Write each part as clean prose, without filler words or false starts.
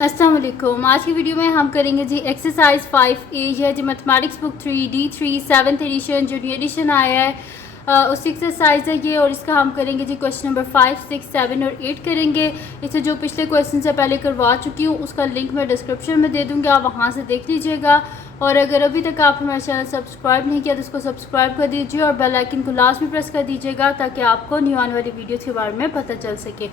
अस्सलाम वालेकुम। आज की वीडियो में हम करेंगे जी एक्सरसाइज 5A है जी mathematics book 3D3 7th edition जो न्यू एडिशन आया है उस एक्सरसाइज है ये, और इसका हम करेंगे जी क्वेश्चन नंबर 5, 6, 7 और 8 करेंगे। इसे जो पिछले क्वेश्चन से पहले करवा चुकी हूँ उसका लिंक मैं डिस्क्रिप्शन में दे दूँगी, आप वहाँ से देख लीजिएगा। और अगर अभी तक आपने हमारा चैनल सब्सक्राइब नहीं किया तो उसको सब्सक्राइब कर दीजिए और बेल आइकन को लास्ट में प्रेस कर दीजिएगा ताकि आपको न्यू आने वाली वीडियोज़ के बारे में पता चल सके।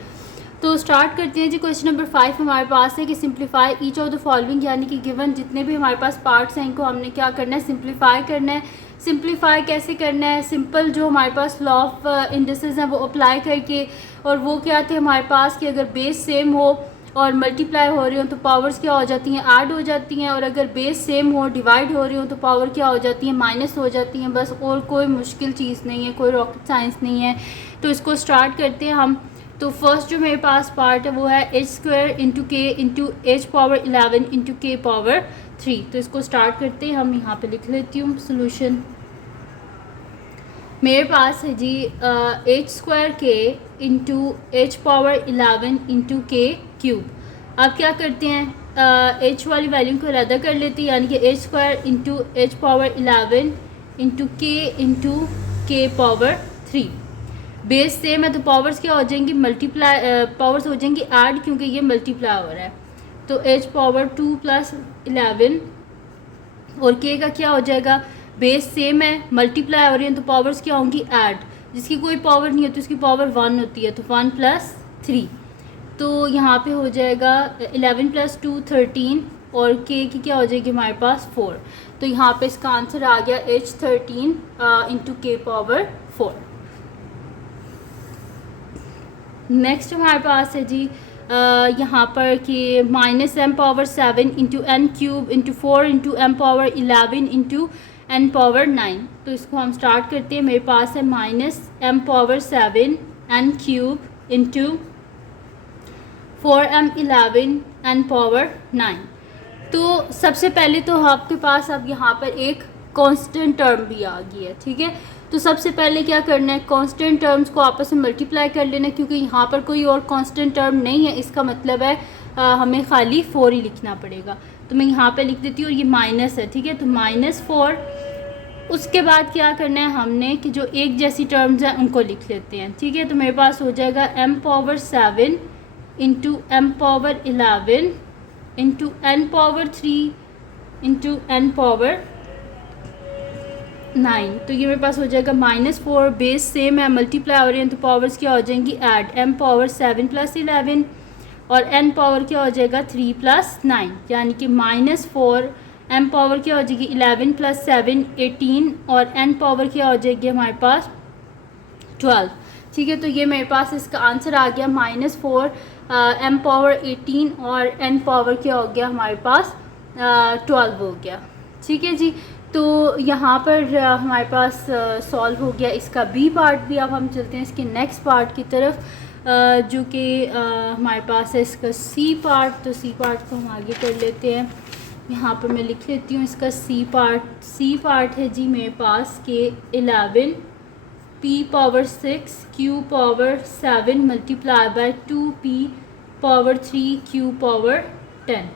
तो स्टार्ट करते हैं जी। क्वेश्चन नंबर 5 हमारे पास है कि simplify each of the following, यानी कि गिवन जितने भी हमारे पास पार्ट्स हैं इनको हमने क्या करना है, सिंप्लीफाई करना है। सिंप्लीफाई कैसे करना है, सिंपल जो हमारे पास लॉ ऑफ इंडिसेस हैं वो अप्लाई करके, और वो क्या थे हमारे पास कि अगर बेस सेम हो और मल्टीप्लाई हो रही हो तो पावर्स क्या हो जाती हैं, ऐड हो जाती हैं, और अगर बेस सेम हो डिवाइड हो रही हो तो पावर क्या हो जाती है, माइनस हो जाती हैं। बस और कोई मुश्किल चीज़ नहीं है, कोई रॉकेट साइंस नहीं है। तो इसको स्टार्ट करते हैं हम। तो फर्स्ट जो मेरे पास पार्ट है वो है h² इंटू के इंटू h पावर 11 इंटू के पावर 3। तो इसको स्टार्ट करते हैं हम। यहाँ पे लिख लेती हूँ सोल्यूशन। मेरे पास है जी h² के इंटू h पावर 11 इंटू के क्यूब। अब क्या करते हैं, h वाली वैल्यू को अलग कर लेते हैं, यानी कि h² into h power 11 into के पावर 3। बेस सेम है तो पावर्स क्या हो जाएंगी, मल्टीप्लाई पावर्स हो जाएंगी ऐड, क्योंकि ये मल्टीप्लाई हो रहा है। तो h पावर 2 प्लस 11 और k का क्या हो जाएगा, बेस सेम है मल्टीप्लाई हो रही है तो पावर्स क्या होंगी ऐड। जिसकी कोई पावर नहीं होती उसकी पावर 1 होती है, तो 1 प्लस 3। तो यहाँ पे हो जाएगा 11 प्लस 2 13 और k की क्या हो जाएगी हमारे पास 4। तो यहाँ पे इसका आंसर आ गया h13 इंटू के पावर 4। नेक्स्ट हमारे पास है जी यहाँ पर कि minus m power 7 into n cube into 4 into m power 11 into n power 9। तो इसको हम स्टार्ट करते हैं। मेरे पास है minus m power 7 n cube into 4m 11 n power 9। तो सबसे पहले तो आपके पास अब यहाँ पर एक कांस्टेंट टर्म भी आ गई है, ठीक है। तो सबसे पहले क्या करना है, कांस्टेंट टर्म्स को आपस में मल्टीप्लाई कर लेना है, क्योंकि यहाँ पर कोई और कांस्टेंट टर्म नहीं है। इसका मतलब है हमें खाली 4 ही लिखना पड़ेगा। तो मैं यहाँ पे लिख देती हूँ, और ये माइनस है, ठीक है। तो -4। उसके बाद क्या करना है हमने कि जो एक जैसी टर्म्स हैं उनको लिख लेते हैं, ठीक है। तो मेरे पास हो जाएगा m power 7 into m power 11 into n power 3 into n power 9। तो ये मेरे पास हो जाएगा -4। बेस सेम है मल्टीप्लाई हो रही है तो पावर्स क्या हो जाएंगी ऐड। m पावर 7 प्लस 11 और n पावर क्या हो जाएगा 3 प्लस 9, यानी कि -4। m पावर क्या हो जाएगी 11 प्लस 7 18 और n पावर क्या हो जाएगी हमारे पास 12, ठीक है। तो ये मेरे पास इसका आंसर आ गया -4 m पावर 18 और n पावर क्या हो गया हमारे पास 12 हो गया, ठीक है जी। तो यहाँ पर हमारे पास सॉल्व हो गया इसका बी पार्ट भी। अब हम चलते हैं इसके नेक्स्ट पार्ट की तरफ, जो कि हमारे पास है इसका सी पार्ट। तो सी पार्ट को हम आगे कर लेते हैं। यहाँ पर मैं लिख लेती हूँ इसका सी पार्ट। सी पार्ट है जी मेरे पास के 11 p power 6 q power 7 multiply by 2p power 3 q power 10,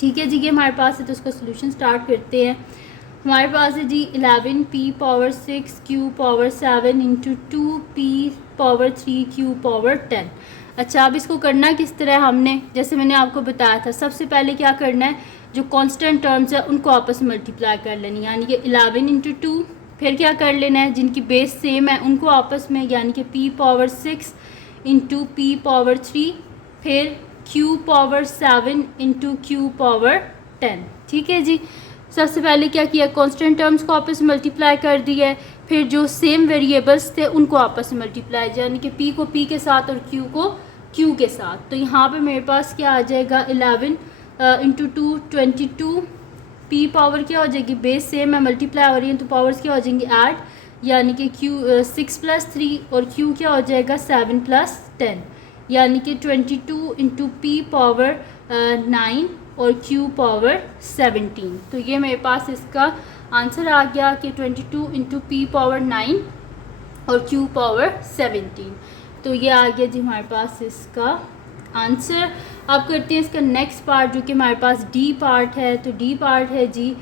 ठीक है जी। ये हमारे पास है तो उसका सोल्यूशन स्टार्ट करते हैं। हमारे पास है जी 11 p power 6 q power 7 into 2p power 3 q power 10। अच्छा, अब इसको करना किस तरह हमने, जैसे मैंने आपको बताया था, सबसे पहले क्या करना है, जो कांस्टेंट टर्म्स है उनको आपस में मल्टीप्लाई कर लेनी, यानी कि 11 इंटू 2। फिर क्या कर लेना है, जिनकी बेस सेम है उनको आपस में, यानी कि p power 6 into p power 3, फिर q power 7 into q power 10, ठीक है जी। सबसे पहले क्या किया, कांस्टेंट टर्म्स को आपस में मल्टीप्लाई कर दिया है। फिर जो सेम वेरिएबल्स थे उनको आपस में मल्टीप्लाई, यानी कि p को p के साथ और q को q के साथ। तो यहाँ पे मेरे पास क्या आ जाएगा 11 इंटू 2 22। p पावर क्या हो जाएगी, बेस सेम है मल्टीप्लाई हो रही है तो पावर्स क्या हो जाएंगी ऐड, यानी कि q 6 प्लस 3 और q क्या हो जाएगा 7 प्लस 10, यानी कि 22 इंटू पी पावर 9 और q पावर 17। तो ये मेरे पास इसका आंसर आ गया कि 22 इंटू पी पावर 9 और q पावर 17। तो ये आ गया जी हमारे पास इसका आंसर। अब करते हैं इसका नेक्स्ट पार्ट जो कि हमारे पास डी पार्ट है। तो डी पार्ट है जी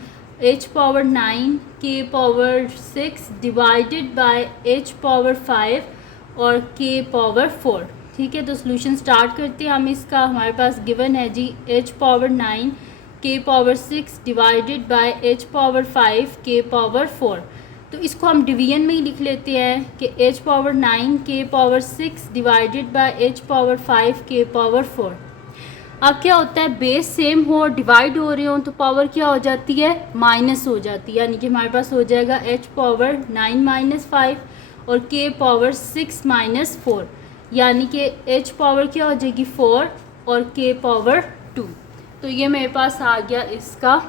h power 9 k power 6 divided bye h power 5 और k पावर 4। ठीक है, तो सोल्यूशन स्टार्ट करते हैं हम इसका। हमारे पास गिवन है जी h power 9 k power 6 divided bye h power 5 k power 4। तो इसको हम डिवीजन में ही लिख लेते हैं कि h power 9 k power 6 divided bye h power 5 k power 4। अब क्या होता है, बेस सेम हो डिवाइड हो रहे हो तो पावर क्या हो जाती है, माइनस हो जाती है। यानी कि हमारे पास हो जाएगा h पावर 9 माइनस 5 और k पावर 6 माइनस 4, यानी कि h पावर क्या हो जाएगी 4 और k पावर 2। तो ये मेरे पास आ गया इसका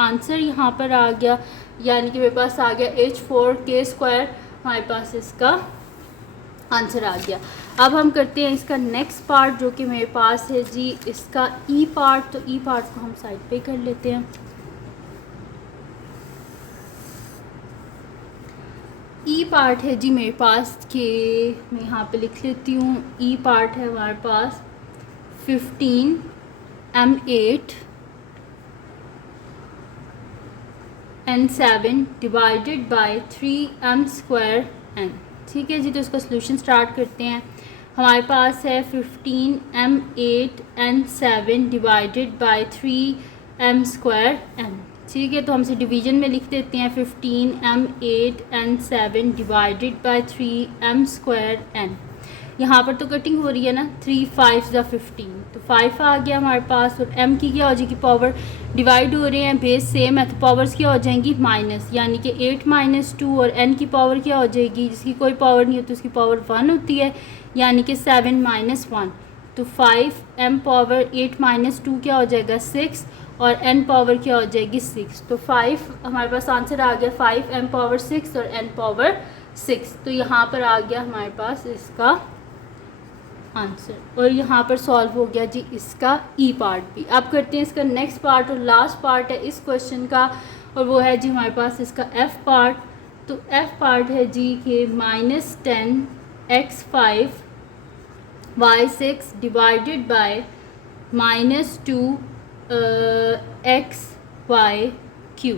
आंसर, यहाँ पर आ गया, यानी कि मेरे पास आ गया h4k²। हमारे पास इसका आंसर आ गया। अब हम करते हैं इसका नेक्स्ट पार्ट जो कि मेरे पास है जी इसका ई पार्ट। तो ई पार्ट को हम साइड पे कर लेते हैं। ई पार्ट है जी मेरे पास के, मैं यहाँ पे लिख लेती हूँ। ई पार्ट है हमारे पास 15 m8 n7 divided by 3m² n। ठीक है जी, तो इसका सोल्यूशन स्टार्ट करते हैं। हमारे पास है 15 m8 n7 divided by 3m² n। ठीक है, तो हम इसे डिवीजन में लिख देते हैं 15 m8 n7 divided by 3m² n। यहाँ पर तो कटिंग हो रही है ना, 3 5 ज़ा 15, तो 5 आ गया हमारे पास। और m की क्या हो जाएगी, पावर डिवाइड हो रहे हैं, बेस सेम है तो पावर्स क्या हो जाएंगी माइनस, यानी कि 8 माइनस 2 और n की पावर क्या हो जाएगी, जिसकी कोई पावर नहीं होती उसकी पावर 1 होती है, यानी कि 7 माइनस 1। तो 5 m पावर 8 माइनस 2 क्या हो जाएगा 6 और n पावर क्या हो जाएगी 6। तो 5 हमारे पास आंसर आ गया 5 m पावर 6 और n पावर 6। तो यहाँ पर आ गया हमारे पास इसका आंसर और यहाँ पर सॉल्व हो गया जी इसका ई पार्ट भी। अब करते हैं इसका नेक्स्ट पार्ट और लास्ट पार्ट है इस क्वेश्चन का, और वो है जी हमारे पास इसका एफ़ पार्ट। तो एफ़ पार्ट है जी कि -10 x5 y6 divided by -2 xy3।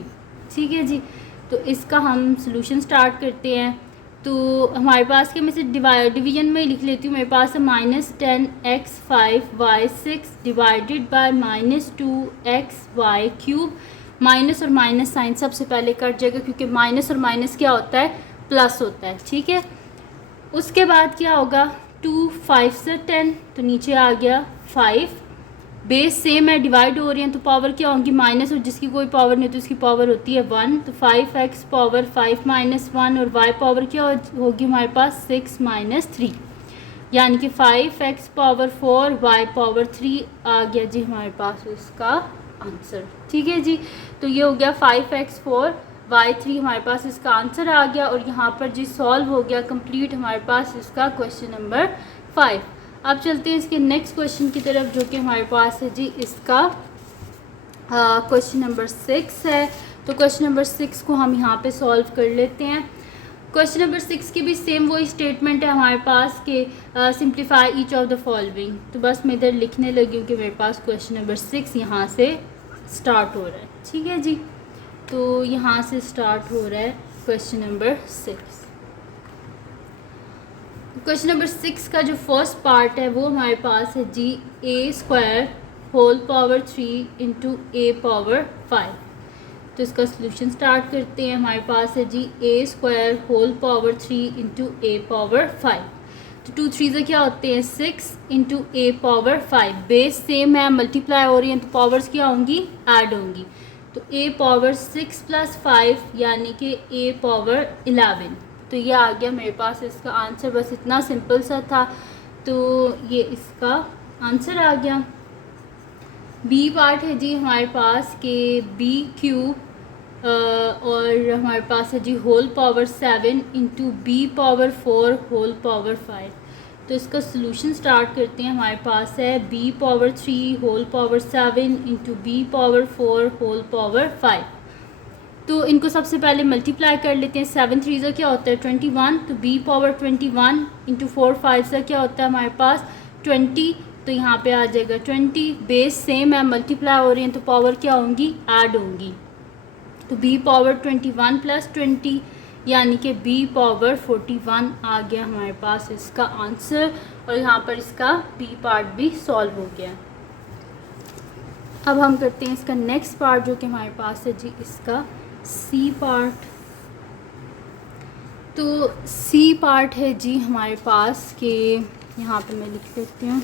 ठीक है जी, तो इसका हम सोल्यूशन स्टार्ट करते हैं। तो हमारे पास के मैं से डिवीजन में ही लिख लेती हूँ। मेरे पास है -10 x5 y6 divided by -2 xy3। Minus और माइनस साइन सबसे पहले कट जाएगा, क्योंकि माइनस और माइनस क्या होता है, प्लस होता है। ठीक है, उसके बाद क्या होगा, 2 5 से 10, तो नीचे आ गया 5। बेस सेम है, डिवाइड हो रही हैं तो पावर क्या होंगी माइनस, और जिसकी कोई पावर नहीं होती उसकी पावर होती है 1। तो 5x पावर 5 माइनस 1 और y पावर क्या होगी हमारे पास 6 माइनस 3, यानी कि 5x पावर 4 y पावर 3 आ गया जी हमारे पास इसका आंसर। ठीक है जी, तो ये हो गया 5x 4 y 3 हमारे पास इसका आंसर आ गया। और यहाँ पर जी सॉल्व हो गया कंप्लीट हमारे पास इसका क्वेश्चन नंबर 5। अब चलते हैं इसके नेक्स्ट क्वेश्चन की तरफ जो कि हमारे पास है जी इसका क्वेश्चन नंबर 6 है। तो क्वेश्चन नंबर 6 को हम यहाँ पे सॉल्व कर लेते हैं। क्वेश्चन नंबर 6 की भी सेम वही स्टेटमेंट है हमारे पास कि simplify each of the following. तो बस मैं इधर लिखने लगी हूँ कि मेरे पास क्वेश्चन नंबर 6 यहाँ से स्टार्ट हो रहा है। ठीक है जी, तो यहाँ से स्टार्ट हो रहा है क्वेश्चन नंबर 6। क्वेश्चन नंबर 6 का जो फर्स्ट पार्ट है वो हमारे पास है जी a² whole power 3 into a power 5। तो इसका सोल्यूशन स्टार्ट करते हैं। हमारे पास है जी a² whole power 3 into a power 5। तो 2 3 क्या होते हैं 6 into a power 5। Base same है, मल्टीप्लाई हो रही हैं तो पावर्स क्या होंगी, ऐड होंगी। तो a पावर 6 प्लस 5 यानी कि a पावर 11। तो ये आ गया मेरे पास इसका आंसर, बस इतना सिंपल सा था। तो ये इसका आंसर आ गया। बी पार्ट है जी हमारे पास के b³ और हमारे पास है जी whole power 7 into b power 4 whole power 5। तो इसका सोल्यूशन स्टार्ट करते हैं। हमारे पास है b power 3 whole power 7 into b power 4 whole power 5। तो इनको सबसे पहले मल्टीप्लाई कर लेते हैं। 7 3 से क्या होता है 21, तो b पावर 21 इंटू 4 5 से क्या होता है हमारे पास 22। तो यहाँ पे आ जाएगा 20, बेस सेम है, मल्टीप्लाई हो रही हैं तो पावर क्या होंगी, ऐड होंगी। तो b पावर 21 प्लस 20 यानी कि b पावर 41 आ गया हमारे पास इसका आंसर। और यहाँ पर इसका b पार्ट भी सॉल्व हो गया। अब हम करते हैं इसका नेक्स्ट पार्ट जो कि हमारे पास है जी इसका c पार्ट। तो c पार्ट है जी हमारे पास के, यहाँ पे मैं लिख लेती हूँ,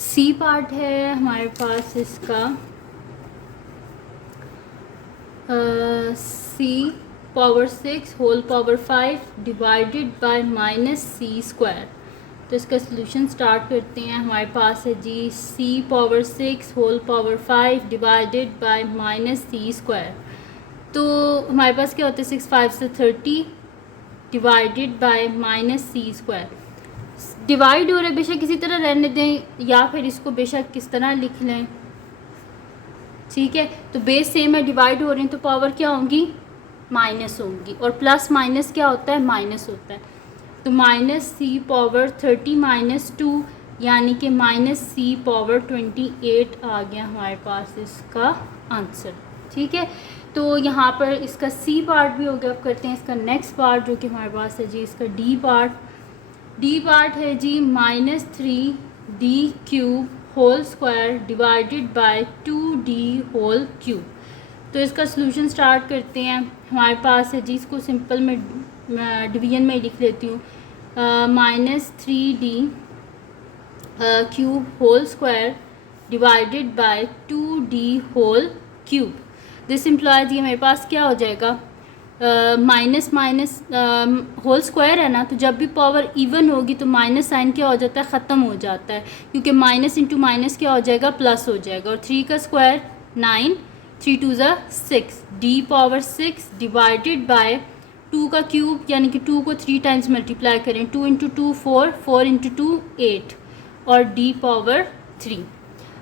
c पार्ट है हमारे पास इसका c power 6 whole power 5 divided by minus c square. तो इसका सलूशन स्टार्ट करते हैं। हमारे पास है जी c power 6 whole power 5 divided by minus c square. तो हमारे पास क्या होता है, 6 5 से 30 divided by minus c square. Divide हो रहा है, बेशक किसी तरह रहने दें या फिर इसको बेशक किस तरह लिख लें, ठीक है। तो बेस सेम है, डिवाइड हो रहे हैं तो पावर क्या होंगी, माइनस होंगी। और प्लस माइनस क्या होता है, माइनस होता है। तो माइनस c पावर 30 माइनस 2 यानी कि माइनस c पावर 28 आ गया हमारे पास इसका आंसर, ठीक है। तो यहाँ पर इसका c पार्ट भी हो गया। अब करते हैं इसका नेक्स्ट पार्ट जो कि हमारे पास है जी इसका d पार्ट। d पार्ट है जी minus 3d cube whole square divided by 2d whole cube. तो इसका सलूशन स्टार्ट करते हैं। हमारे पास है जी, इसको सिंपल में डिवीजन में लिख लेती हूँ, minus 3d cube whole square divided by 2d whole cube. This implies ये मेरे पास क्या हो जाएगा, माइनस माइनस होल स्क्वायर है ना, तो जब भी पावर इवन होगी तो माइनस साइन क्या हो जाता है, ख़त्म हो जाता है, क्योंकि माइनस इंटू माइनस क्या हो जाएगा, प्लस हो जाएगा। और 3 का स्क्वायर 9, 3 2 ज़ा 6, d पावर 6 डिवाइडेड बाय 2 का क्यूब यानी कि 2 को 3 टाइम्स मल्टीप्लाई करें, 2 इंटू 2 4, 4 इंटू 2 8 और d पावर 3।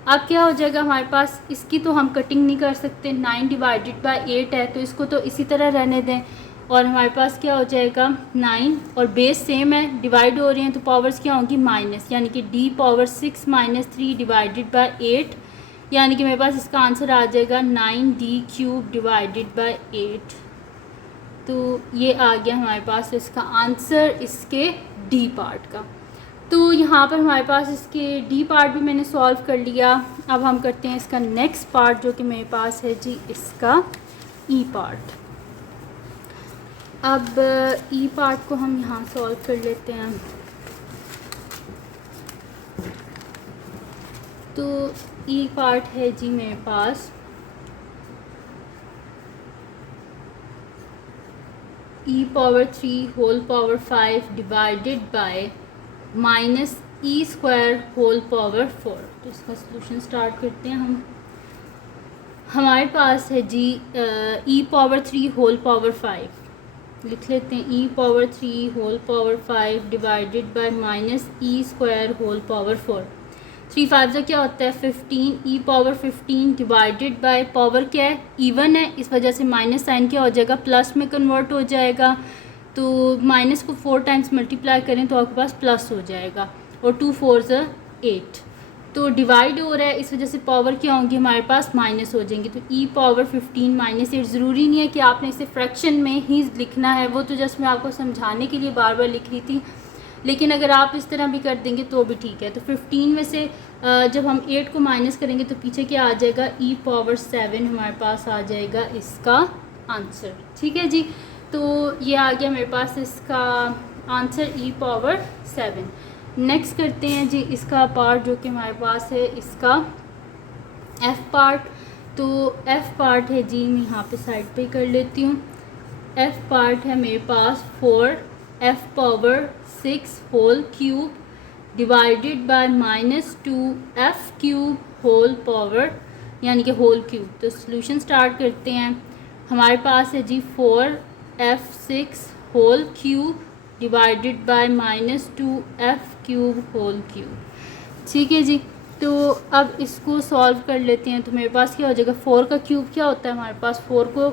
अब क्या हो जाएगा हमारे पास, इसकी तो हम कटिंग नहीं कर सकते, 9 डिवाइडेड बाय 8 है तो इसको तो इसी तरह रहने दें। और हमारे पास क्या हो जाएगा 9, और बेस सेम है, डिवाइड हो रही हैं तो पावर्स क्या होंगी, माइनस, यानी कि d power 6 minus 3 divided bye 8 यानी कि मेरे पास इसका आंसर आ जाएगा 9d क्यूब डिवाइडेड बाय 8। तो ये आ गया हमारे पास इसका आंसर इसके d पार्ट का। तो यहाँ पर हमारे पास इसके d पार्ट भी मैंने सॉल्व कर लिया। अब हम करते हैं इसका नेक्स्ट पार्ट जो कि मेरे पास है जी इसका e पार्ट। अब e पार्ट को हम यहाँ सॉल्व कर लेते हैं। तो e पार्ट है जी मेरे पास e power 3 whole power 5 divided by minus e square whole power 4। तो इसका सलूशन स्टार्ट करते हैं हम। हमारे पास है जी ई पावर 3 होल पावर 5 लिख लेते हैं, e power 3 whole power 5 divided by minus e square whole power 4। 3 5 का क्या होता है 15, e power 15 divided by power क्या है, इवन है, इस वजह से माइनस साइन क्या हो जाएगा, प्लस में कन्वर्ट हो जाएगा। तो माइनस को 4 टाइम्स मल्टीप्लाई करें तो आपके पास प्लस हो जाएगा, और 2 4 ज़ा 8। तो डिवाइड हो रहा है, इस वजह से पावर क्या होंगी हमारे पास, माइनस हो जाएंगी। तो ई पावर 15 माइनस 8, ज़रूरी नहीं है कि आपने इसे फ्रैक्शन में ही लिखना है, वो तो जस्ट मैं आपको समझाने के लिए बार बार लिख रही थी, लेकिन अगर आप इस तरह भी कर देंगे तो भी ठीक है। तो 15 में से जब हम 8 को माइनस करेंगे तो पीछे क्या आ जाएगा, ई पावर 7 हमारे पास आ जाएगा इसका आंसर, ठीक है जी। तो ये आ गया मेरे पास इसका आंसर ई पावर 7। नेक्स्ट करते हैं जी इसका पार्ट जो कि हमारे पास है इसका एफ़ पार्ट। तो एफ़ पार्ट है जी, मैं यहाँ पे साइड पे कर लेती हूँ। एफ़ पार्ट है मेरे पास 4f power 6 whole cube divided by -2f cube whole power यानी कि होल क्यूब। तो सॉल्यूशन स्टार्ट करते हैं। हमारे पास है जी 4f6 whole cube divided by -2f cube whole cube, ठीक है जी। तो अब इसको सॉल्व कर लेते हैं। तो मेरे पास क्या हो जाएगा, 4 का क्यूब क्या होता है हमारे पास, 4 को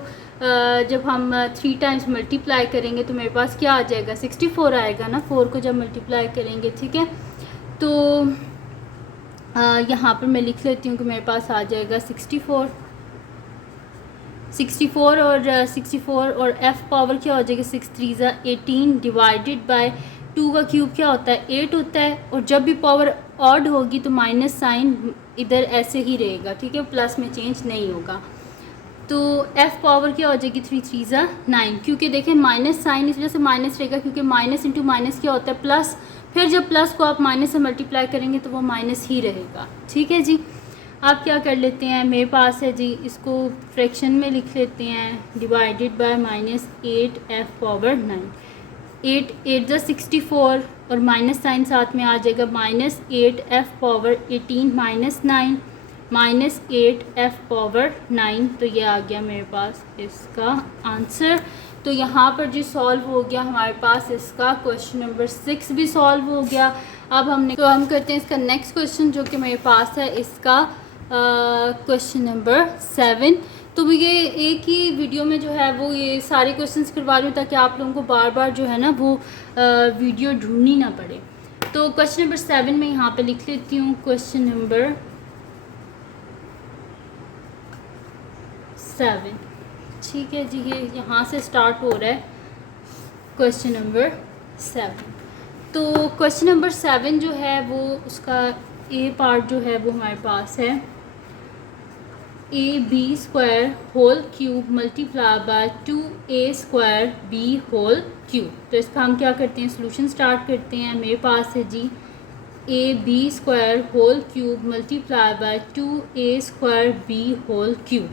जब हम 3 टाइम्स मल्टीप्लाई करेंगे तो मेरे पास क्या आ जाएगा, 64 आएगा ना, 4 को जब मल्टीप्लाई करेंगे। ठीक है, तो यहाँ पर मैं लिख लेती हूँ कि मेरे पास आ जाएगा 64 और f पावर क्या हो जाएगा, 6 3 18 डिवाइडेड बाय 2 का क्यूब क्या होता है, 8 होता है। और जब भी पावर ऑड होगी तो माइनस साइन इधर ऐसे ही रहेगा। ठीक है, प्लस में चेंज नहीं होगा। तो f पावर क्या हो जाएगी, 3 3 9, क्योंकि देखें माइनस साइन इस वजह से माइनस रहेगा क्योंकि माइनस इंटू माइनस क्या होता है, प्लस। फिर जब प्लस को आप माइनस से मल्टीप्लाई करेंगे तो वो माइनस ही रहेगा। ठीक है जी, आप क्या कर लेते हैं, मेरे पास है जी, इसको फ्रैक्शन में लिख लेते हैं, डिवाइडेड बाय -8 f पावर 9। 8 8 64 और माइनस साइन साथ में आ जाएगा, -8 f पावर 18 -9 -8 f पावर 9। तो ये आ गया मेरे पास इसका आंसर। तो यहाँ पर जी सॉल्व हो गया हमारे पास इसका क्वेश्चन नंबर 6 भी सॉल्व हो गया। अब हम करते हैं इसका नेक्स्ट क्वेश्चन जो कि मेरे पास है इसका क्वेश्चन नंबर 7। तो ये एक ही वीडियो में जो है वो ये सारे क्वेश्चंस करवा रही हूँ ताकि आप लोगों को बार बार जो है ना वो वीडियो ढूंढनी ना पड़े। तो क्वेश्चन नंबर 7 में यहाँ पे लिख लेती हूँ, क्वेश्चन नंबर 7। ठीक है जी, ये यहाँ से स्टार्ट हो रहा है क्वेश्चन नंबर 7। तो क्वेश्चन नंबर 7 जो है वो उसका ए पार्ट जो है वो हमारे पास है ab² whole cube multiply by 2a² b whole cube. तो इसका हम क्या करते हैं, सोल्यूशन स्टार्ट करते हैं। मेरे पास है जी ab² whole cube multiply by 2a² b whole cube.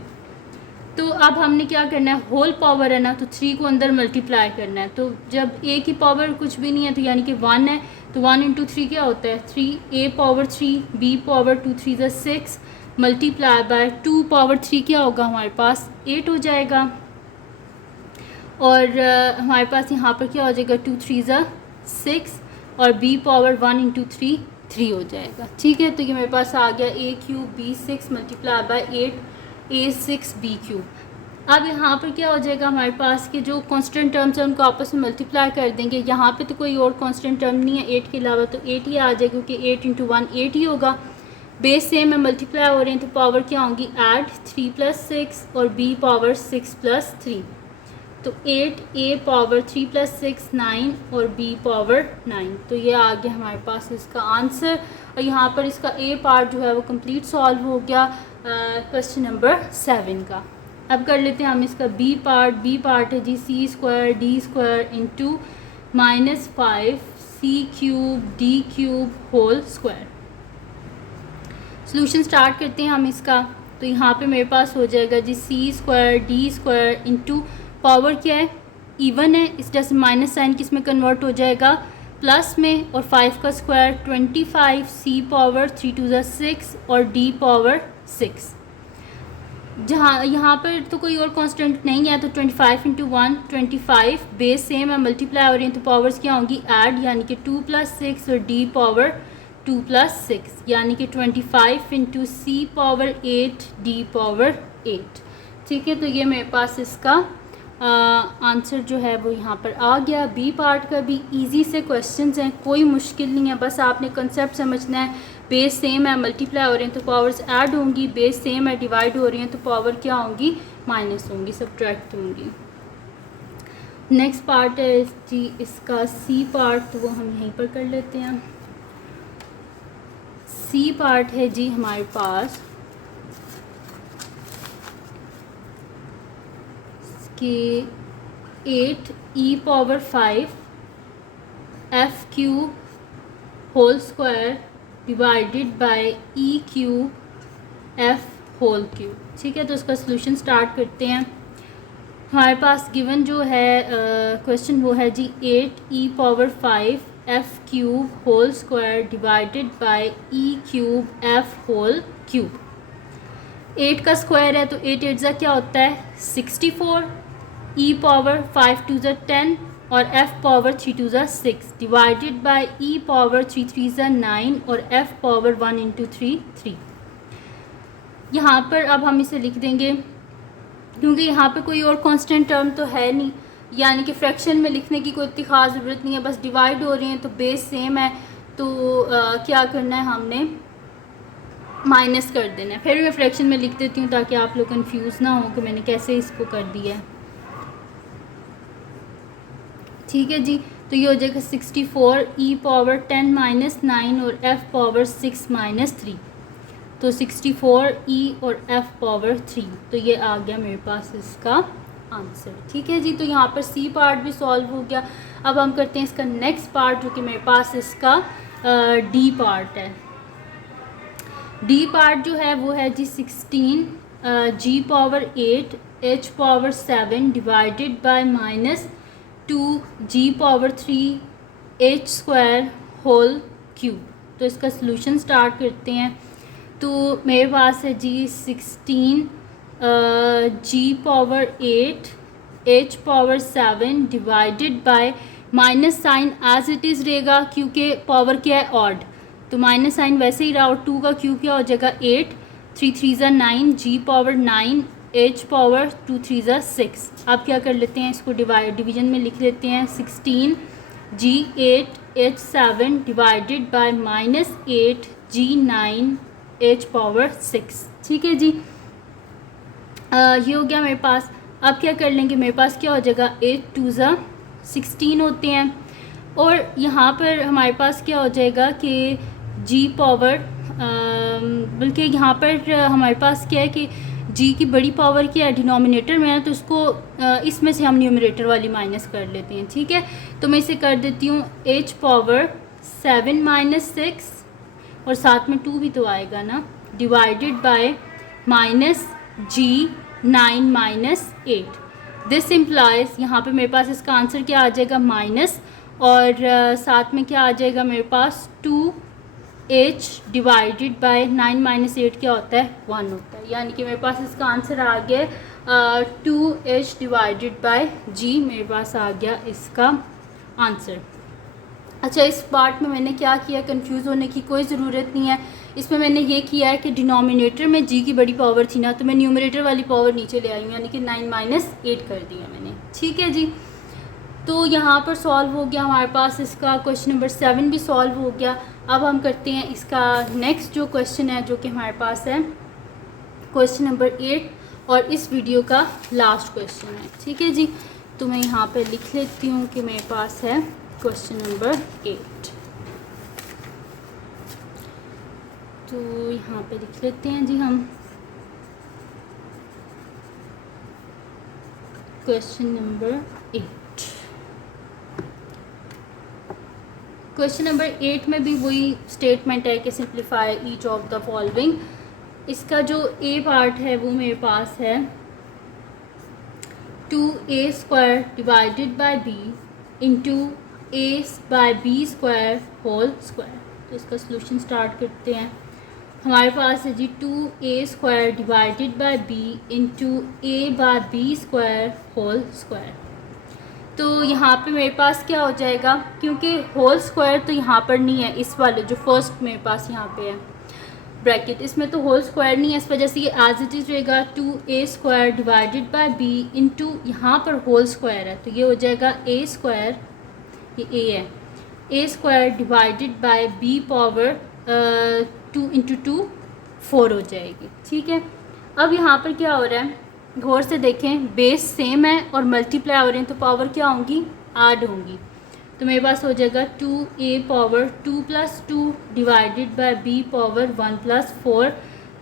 तो अब हमने क्या करना है, होल पावर है ना, तो 3 को अंदर मल्टीप्लाई करना है। तो जब a की पावर कुछ भी नहीं है तो यानी कि 1 है, तो 1 इंटू 3 क्या होता है, 3, a power 3 b power 2 3 6 multiply by 2 power 3 क्या होगा हमारे पास, 8 हो जाएगा। और हमारे पास यहाँ पर क्या हो जाएगा, 2 3 6 और b पावर 1 इंटू 3 3 हो जाएगा। ठीक है, तो ये मेरे पास आ गया a³ b6 multiply by 8 a6 b³। अब यहाँ पर क्या हो जाएगा हमारे पास कि जो कांस्टेंट टर्म्स हैं उनको आपस में मल्टीप्लाई कर देंगे। यहाँ पे तो कोई और कांस्टेंट टर्म नहीं है 8 के अलावा, तो 8 ही आ जाएगा क्योंकि 8 इंटू 1 8 ही होगा। बेस सेम है, मल्टीप्लाई हो रहे हैं तो पावर क्या होंगी, ऐड 3 + 6 और b पावर 6 + 3। तो 8 a पावर 3 + 6 9 और b पावर 9। तो ये आ गया हमारे पास इसका आंसर। और यहाँ पर इसका a पार्ट जो है वो कंप्लीट सॉल्व हो गया क्वेश्चन नंबर 7 का। अब कर लेते हैं हम इसका b पार्ट है जी c² d² into -5 c³ d³ whole square. Solution start करते हैं हम इसका। तो यहाँ पे मेरे पास हो जाएगा जी c² d² इंटू पावर क्या है, इवन है, इस तरह से माइनस साइन किस में कन्वर्ट हो जाएगा, प्लस में, और 5 का स्क्वायर 25 c पावर 3 2 6 और d पावर 6। जहाँ यहाँ पर तो कोई और कांस्टेंट नहीं है तो 25 इंटू 1 25, बेस सेम है, मल्टीप्लाई हो रही हैं तो पावर्स क्या होंगी, ऐड, यानी कि 2 + 6 और d पावर 2 + 6, यानी कि 25 into c power 8 d power 8। ठीक है, तो ये मेरे पास इसका आंसर जो है वो यहाँ पर आ गया। बी पार्ट का भी इजी से क्वेश्चंस हैं, कोई मुश्किल नहीं है, बस आपने कंसेप्ट समझना है। बेस सेम है, मल्टीप्लाई हो रहे हैं तो पावर्स ऐड होंगी, बेस सेम है, डिवाइड हो रही हैं तो पावर क्या होंगी, माइनस होंगी, सब्ट्रैक्ट होंगी। नेक्स्ट पार्ट है जी इसका सी पार्ट, तो वो हम यहीं पर कर लेते हैं। सी पार्ट है जी हमारे पास कि 8 e power 5 f³ whole square divided by e³ f whole cube. ठीक है, तो इसका सोल्यूशन स्टार्ट करते हैं। हमारे पास गिवन जो है क्वेश्चन वो है जी 8 e power 5 f³ whole square divided by e³ f whole cube. 8 का स्क्वायर है तो 8 8 क्या होता है 64, e पावर 5 2 10 और f पावर 3 टू ज़ा 6 डिवाइडेड बाय e पावर 3 3 ज़ा 9 और f पावर 1 इंटू 3 3। यहाँ पर अब हम इसे लिख देंगे, क्योंकि यहाँ पे कोई और कांस्टेंट टर्म तो है नहीं, यानी कि फ्रैक्शन में लिखने की कोई इतनी ख़ास ज़रूरत नहीं है, बस डिवाइड हो रही हैं तो बेस सेम है, तो क्या करना है, हमने माइनस कर देना है। फिर मैं फ्रैक्शन में लिख देती हूँ ताकि आप लोग कंफ्यूज ना हो कि मैंने कैसे इसको कर दिया है। ठीक है जी, तो ये हो जाएगा 64 e पावर 10 माइनस 9 और f पावर 6 माइनस 3, तो 64 e और f पावर 3, तो ये आ गया मेरे पास इसका आंसर। ठीक है जी, तो यहाँ पर सी पार्ट भी सॉल्व हो गया। अब हम करते हैं इसका नेक्स्ट पार्ट, जो कि मेरे पास इसका डी पार्ट है। डी पार्ट जो है वो है जी 16 g power 8 h power 7 divided by minus 2 g power 3 h square whole cube. तो इसका सलूशन स्टार्ट करते हैं। तो मेरे पास है जी 16 g power 8 h power 7 divided by minus sign as it is रहेगा, क्योंकि पावर क्या है ऑड, तो माइनस साइन वैसे ही रहा, और 2 का क्यूब क्या हो जाएगा 8, 3 3 ज़ा 9 जी पावर 9 एच पावर 2 3 ज़ा 6। अब क्या कर लेते हैं, इसको डिवीजन में लिख लेते हैं। 16 g 8 h 7 divided by minus 8 g 9 h power 6। ठीक है जी, ये हो गया मेरे पास। अब क्या कर लेंगे, मेरे पास क्या हो जाएगा 8 2 ज़ा 16 होते हैं, और यहाँ पर हमारे पास क्या हो जाएगा कि जी पावर, बल्कि यहाँ पर हमारे पास क्या है कि जी की बड़ी पावर क्या है डिनोमिनेटर में है, तो उसको इसमें से हम न्यूमरेटर वाली माइनस कर लेते हैं। ठीक है, तो मैं इसे कर देती हूँ एच पावर 7 माइनस 6, और साथ में 2 भी तो आएगा ना, divided by minus g 9 minus 8। This implies, यहाँ पे मेरे पास इसका आंसर क्या आ जाएगा माइनस, और साथ में क्या आ जाएगा मेरे पास 2h डिवाइडेड बाय 9 माइनस 8 क्या होता है 1 होता है, यानी कि मेरे पास इसका आंसर आ गया 2h डिवाइडेड बाय g, मेरे पास आ गया इसका आंसर। अच्छा, इस पार्ट में मैंने क्या किया, कंफ्यूज होने की कोई ज़रूरत नहीं है। इसमें मैंने ये किया है कि डिनोमिनेटर में जी की बड़ी पावर थी ना, तो मैं न्यूमरेटर वाली पावर नीचे ले आई हूँ, यानी कि 9 माइनस 8 कर दिया मैंने। ठीक है जी, तो यहाँ पर सॉल्व हो गया हमारे पास इसका क्वेश्चन नंबर 7 भी सॉल्व हो गया। अब हम करते हैं इसका नेक्स्ट जो क्वेश्चन है, जो कि हमारे पास है क्वेश्चन नंबर 8, और इस वीडियो का लास्ट क्वेश्चन है। ठीक है जी, तो मैं यहाँ पर लिख लेती हूँ कि मेरे पास है क्वेश्चन नंबर 8, तो यहाँ पे लिख लेते हैं जी हम क्वेश्चन नंबर 8। क्वेश्चन नंबर 8 में भी वही स्टेटमेंट है कि simplify each of the following. इसका जो ए पार्ट है वो मेरे पास है 2a square divided by b into a by b square whole square. तो इसका सलूशन स्टार्ट करते हैं। हमारे पास है जी 2a square divided by b into a by b square whole square. तो यहाँ पे मेरे पास क्या हो जाएगा, क्योंकि होल स्क्वायर तो यहाँ पर नहीं है, इस वाले जो फर्स्ट मेरे पास यहाँ पे है ब्रैकेट, इसमें तो होल स्क्वायर नहीं है, इस वजह से ये एज इट इज़ रहेगा 2a square divided by b into यहाँ पर होल स्क्वायर है, तो ये हो जाएगा a स्क्वायर, ये a है, a square divided by b power 2 into 2 4 हो जाएगी। ठीक है, अब यहाँ पर क्या हो रहा है, गौर से देखें, बेस सेम है और मल्टीप्लाई हो रहे हैं, तो पावर क्या होंगी, ऐड होंगी। तो मेरे पास हो जाएगा 2a power 2 plus 2 divided by b power 1 plus 4।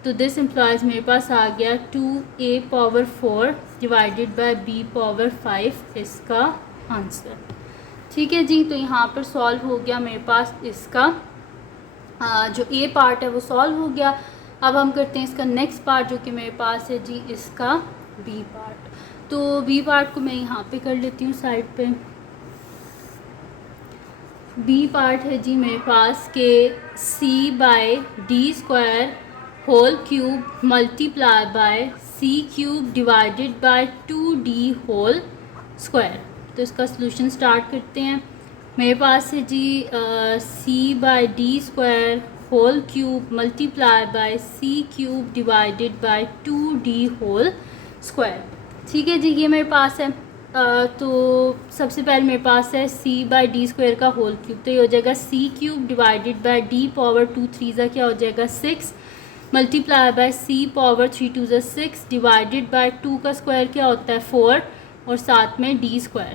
तो दिस इम्प्लाइज मेरे पास आ गया 2a power 4 divided by b power 5 इसका आंसर। ठीक है जी, तो यहाँ पर सॉल्व हो गया मेरे पास इसका जो ए पार्ट है वो सॉल्व हो गया। अब हम करते हैं इसका नेक्स्ट पार्ट, जो कि मेरे पास है जी इसका बी पार्ट। तो बी पार्ट को मैं यहाँ पे कर लेती हूँ साइड पे। बी पार्ट है जी मेरे पास के c by d square whole cube multiply by c cube divided by 2d whole square. तो इसका सोल्यूशन स्टार्ट करते हैं। मेरे पास है जी c/d² whole cube multiply by c³ divided by 2d whole square. ठीक है जी, ये मेरे पास है। तो सबसे पहले मेरे पास है c/d² का होल क्यूब, तो ये हो जाएगा c³ divided bye d power 2 3 क्या हो जाएगा 6 multiply by c power 3 2 6 divided bye 2 का स्क्वायर क्या होता है 4 और साथ में d²।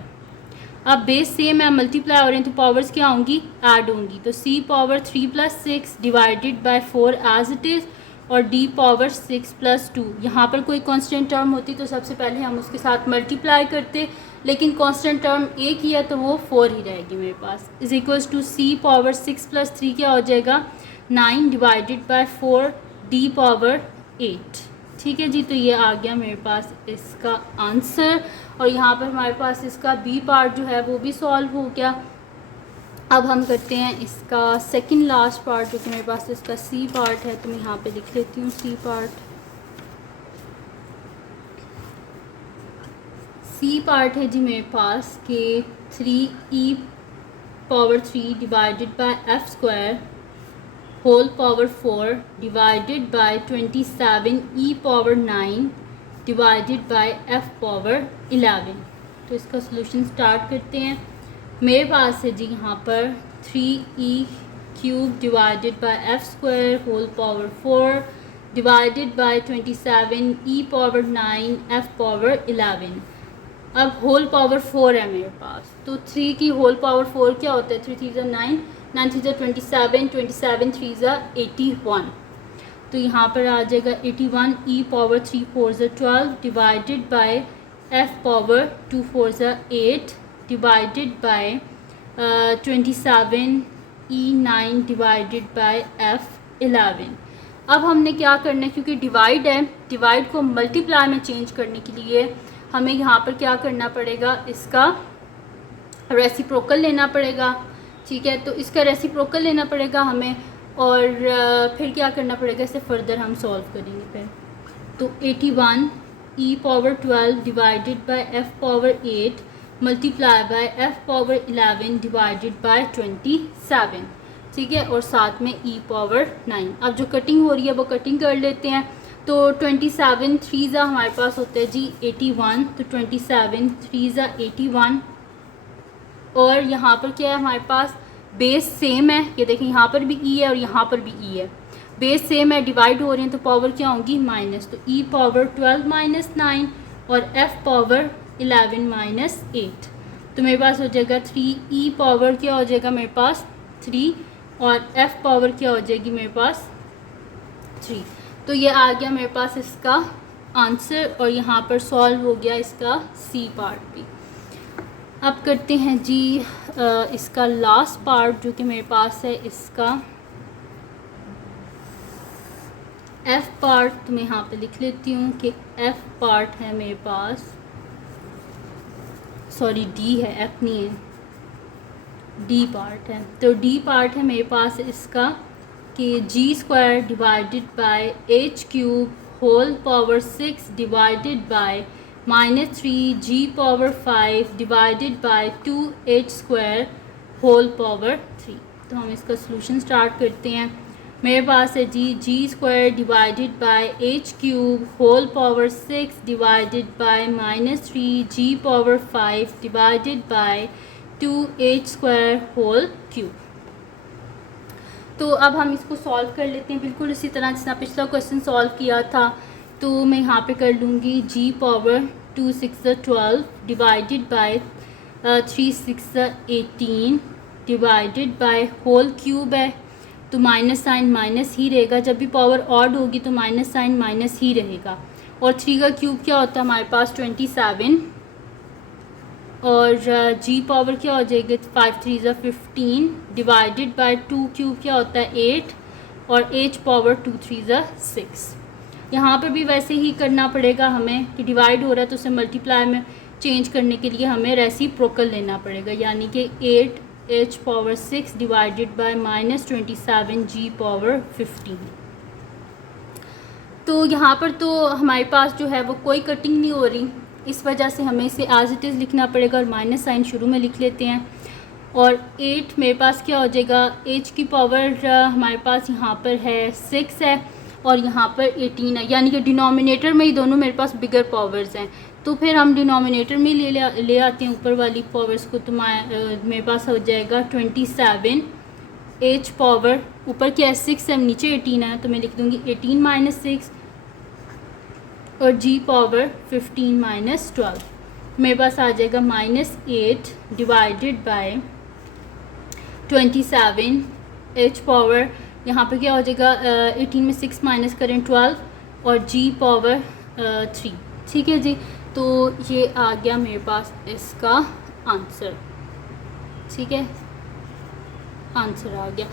अब बेस सेम है, मल्टीप्लाई हो रहे हैं तो पावर्स क्या होंगी ऐड होंगी, तो c power 3 + 6 divided by 4 as it is और d पावर 6 + 2। यहाँ पर कोई कांस्टेंट टर्म होती तो सबसे पहले हम उसके साथ मल्टीप्लाई करते, लेकिन कांस्टेंट टर्म एक ही है तो वो 4 ही रहेगी मेरे पास। Is equals to c power 6 + 3 क्या हो जाएगा 9 डिवाइडेड बाय 4 d पावर 8। ठीक है जी, तो ये आ गया मेरे पास इसका आंसर। और यहाँ पर हमारे पास इसका बी पार्ट जो है वो भी सॉल्व हो गया। अब हम करते हैं इसका सेकंड लास्ट पार्ट जो कि मेरे पास इसका सी पार्ट है, तो मैं यहाँ पे लिख लेती हूँ सी पार्ट। सी पार्ट है जी मेरे पास कि 3e power 3 divided by f² whole power 4 divided by 27e power 9 divided by f power 11। तो इसका सोल्यूशन स्टार्ट करते हैं। मेरे पास है जी यहाँ पर 3e³ divided by f² whole power 4 divided by 27e power 9 f power 11। अब होल पावर 4 है मेरे पास, तो 3 की होल पावर 4 क्या होता है 3 3 9 9 3 27 27 3 81। तो यहाँ पर आ जाएगा 81 e power 3 4 12 divided by f power 2 4 8 divided by 27 e 9 divided by f 11। अब हमने क्या करना है, क्योंकि डिवाइड है, डिवाइड को मल्टीप्लाई में चेंज करने के लिए हमें यहाँ पर क्या करना पड़ेगा, इसका रेसिप्रोकल लेना पड़ेगा। ठीक है, तो इसका रेसिप्रोकल लेना पड़ेगा हमें, और फिर क्या करना पड़ेगा, इसे फर्दर हम सॉल्व करेंगे फिर। तो 81 e power 12 divided by f power 8 multiply by f power 11 divided by 27। ठीक है, और साथ में e पावर 9। अब जो कटिंग हो रही है वो कटिंग कर लेते हैं। तो 27 3 हमारे पास होता है जी 81, तो 27 3 81। और यहाँ पर क्या है हमारे पास बेस सेम है, ये देखें यहाँ पर भी e है और यहाँ पर भी e है, बेस सेम है, डिवाइड हो रहे हैं तो पावर क्या होंगी माइनस, तो e पावर 12 - 9 और f पावर 11 - 8। तो मेरे पास हो जाएगा 3e पावर क्या हो जाएगा मेरे पास 3 और f पावर क्या हो जाएगी मेरे पास 3। तो ये आ गया मेरे पास इसका आंसर, और यहाँ पर सॉल्व हो गया इसका सी पार्ट भी। अब करते हैं जी इसका लास्ट पार्ट जो कि मेरे पास है इसका एफ पार्ट। तो मैं यहाँ पे लिख लेती हूँ कि एफ पार्ट है मेरे पास, सॉरी डी है, एफ नहीं है, डी पार्ट है। तो डी पार्ट है मेरे पास इसका कि g² divided by h³ whole power 6 divided by -3g power 5 divided by 2h² whole power 3। तो हम इसका सोल्यूशन स्टार्ट करते हैं। मेरे पास है g² divided by h³ whole power 6 divided by -3g power 5 divided by 2h² whole cube. तो अब हम इसको सॉल्व कर लेते हैं बिल्कुल इसी तरह जिसना पिछला क्वेश्चन सॉल्व किया था। तो मैं यहाँ पे कर लूँगी g power 2 6 12 divided by 3 6 18 divided by whole cube है, तो माइनस साइन माइनस ही रहेगा, जब भी पावर ऑड होगी तो माइनस साइन माइनस ही रहेगा। और 3 का क्यूब क्या होता है हमारे पास 27, और g पावर क्या हो जाएगी 5 3 15 डिवाइडेड बाय 2 क्यूब क्या होता है 8, और h पावर 2 3 6। यहाँ पर भी वैसे ही करना पड़ेगा हमें कि डिवाइड हो रहा है तो उसे मल्टीप्लाई में चेंज करने के लिए हमें रेसिप्रोकल लेना पड़ेगा, यानी कि 8h power 6 divided bye -27g power 15। तो यहाँ पर तो हमारे पास जो है वो कोई कटिंग नहीं हो रही, इस वजह से हमें इसे एज इट इज़ लिखना पड़ेगा और माइनस साइन शुरू में लिख लेते हैं। और 8 मेरे पास क्या हो जाएगा, h की पावर हमारे पास यहाँ पर है 6 है और यहाँ पर 18 है, यानी कि डिनोमिनेटर में ही दोनों मेरे पास बिगर पावर्स हैं। तो फिर हम डिनोमिनेटर में ले आते हैं ऊपर वाली पावर्स को। तो मेरे पास हो जाएगा 27, h पावर ऊपर क्या है 6 है, नीचे 18 है, तो मैं लिख दूँगी 18 माइनस 6 और g पावर 15 माइनस 12। मेरे पास आ जाएगा -8 डिवाइडेड बाय 27, h पावर यहाँ पे क्या हो जाएगा 18 में 6 माइनस करें 12 और g पावर 3। ठीक है जी, तो ये आ गया मेरे पास इसका आंसर। ठीक है, आंसर आ गया।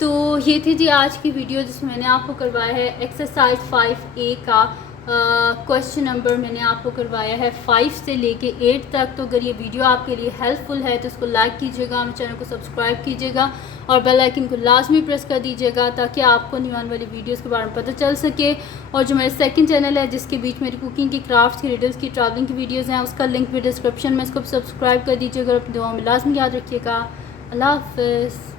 तो ये थी जी आज की वीडियो जिसमें मैंने आपको करवाया है एक्सरसाइज 5A का क्वेश्चन नंबर मैंने आपको करवाया है 5 से लेके 8 तक। तो अगर ये वीडियो आपके लिए हेल्पफुल है तो इसको लाइक कीजिएगा, मेरे चैनल को सब्सक्राइब कीजिएगा और बेल आइकन को लाजमी प्रेस कर दीजिएगा ताकि आपको न्यू आने वाली वीडियोस के बारे में पता चल सके। और जो मेरा सेकंड चैनल है जिसके बीच मेरी कुकिंग की, क्राफ्ट्स की, रिडल्स की, ट्रैवलिंग की वीडियोज़ हैं, उसका लिंक भी डिस्क्रिप्शन में, इसको सब्सक्राइब कर दीजिएगा और अपनी दुआ में लाजमी याद रखिएगा। अल्लाह हाफ़िज़।